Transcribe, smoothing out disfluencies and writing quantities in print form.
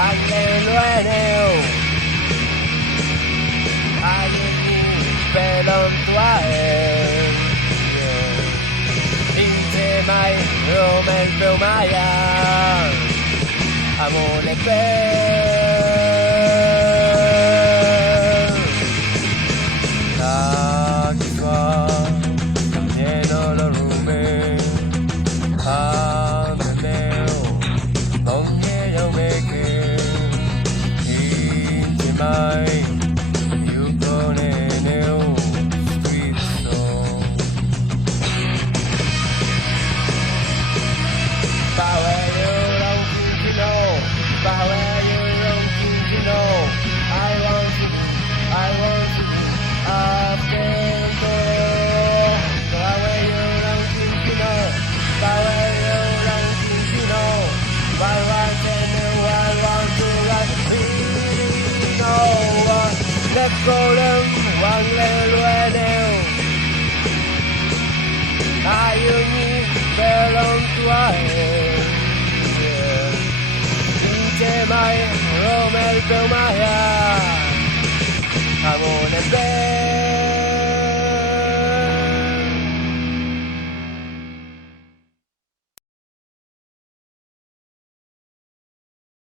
quang lên lue nêu ai nhìn về lòng tua em insieme Rome e Maya amore la tua lleno lo rume amaneo con que yo me que insieme you con eneo street song Power you don't think you know. Power you don't think you know. I want to be. After Power you don't think you know. Power you don't think you know. Why want to run? No one. Let go them. One little nêu. Ai yêu nhìn về lòng tua em Insieme Rome e Maya amore